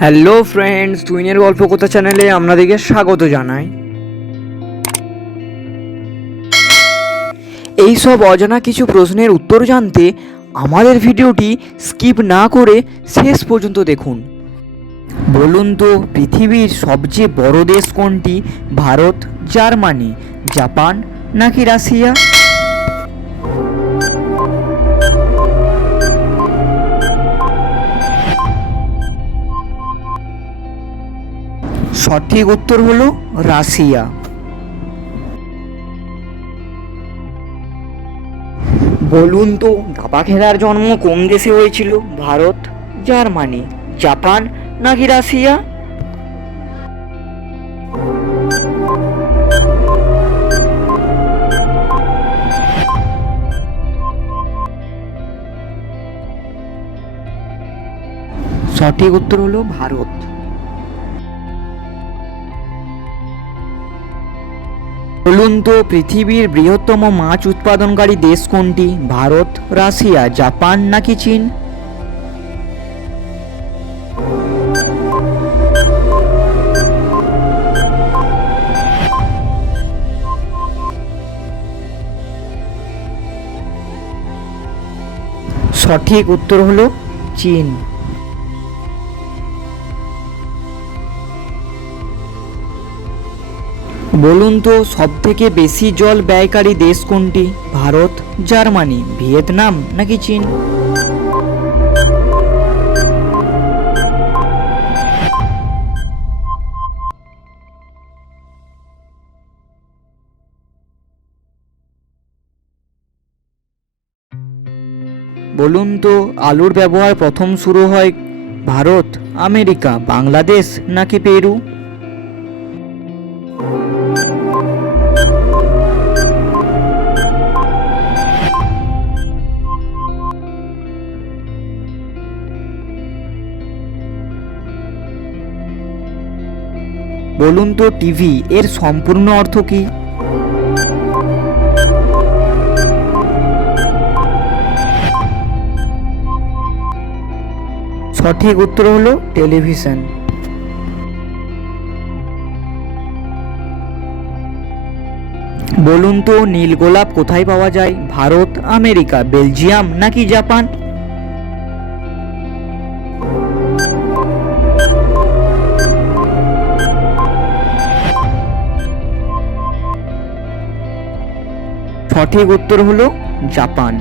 Hello friends টুইনের গল্প গল্পকথা চ্যানেলে আপনাদেরকে স্বাগত জানাই। এই সব অজানা কিছু প্রশ্নের উত্তর জানতে আমাদের ভিডিওটি স্কিপ না করে শেষ পর্যন্ত দেখুন। বলুন তো, পৃথিবীর সবচেয়ে বড় দেশ কোনটি? ভারত, জার্মানি, জাপান নাকি রাশিয়া? সঠিক উত্তর হলো রাশিয়া। বলুন তো দাবা খেলার জন্ম কোন দেশে হয়েছিল? ভারত, জার্মানি, জাপান নাকি রাশিয়া? সঠিক উত্তর হলো ভারত। বলুন তো, পৃথিবীর বৃহত্তম মাছ উৎপাদনকারী দেশ কোনটি? ভারত, রাশিয়া, জাপান নাকি চীন? সঠিক উত্তর হলো চীন। বলুন তো সব থেকে বেশি জল ব্যয়কারী দেশ কোনটি? ভারত, জার্মানি, ভিয়েতনাম নাকি চীন? বলুন তো, আলুর ব্যবহার প্রথম শুরু হয় ভারত, আমেরিকা, বাংলাদেশ নাকি পেরু? বলুন তো টিভি এর সম্পূর্ণ অর্থ কি? সঠিক উত্তর হলো টেলিভিশন। বলুন তো নীল গোলাপ কোথায় পাওয়া যায়? ভারত, আমেরিকা, বেলজিয়াম নাকি জাপান? সঠিক উত্তর হলো জাপান।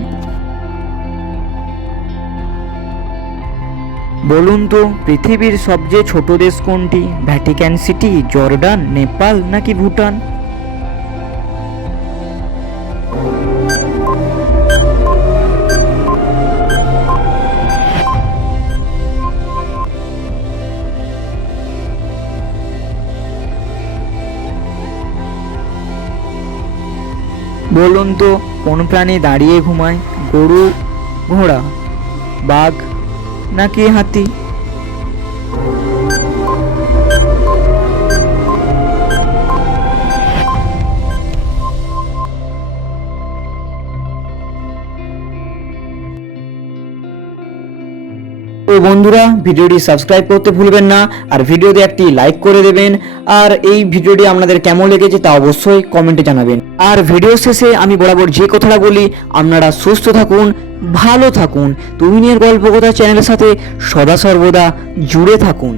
বলুন তো, পৃথিবীর সবচেয়ে ছোট দেশ কোনটি? ভ্যাটিক্যান সিটি, জর্ডান, নেপাল নাকি ভুটান? বলুন তো কোন প্রাণী দাঁড়িয়ে ঘুমায়? গরু ঘোড়া বাঘ নাকি হাতি? তো বন্ধুরা, ভিডিওটি সাবস্ক্রাইব করতে ভুলবেন না, আর ভিডিওতে একটি লাইক করে দেবেন। আর এই ভিডিওটি আপনাদের কেমন লেগেছে তা অবশ্যই কমেন্টে জানাবেন। আর ভিডিও শেষে আমি বরাবর যে কথাটা বলি, আপনারা সুস্থ থাকুন, ভালো থাকুন। তুহিনের গল্পকথা চ্যানেলের সাথে সদা সর্বদা জুড়ে থাকুন।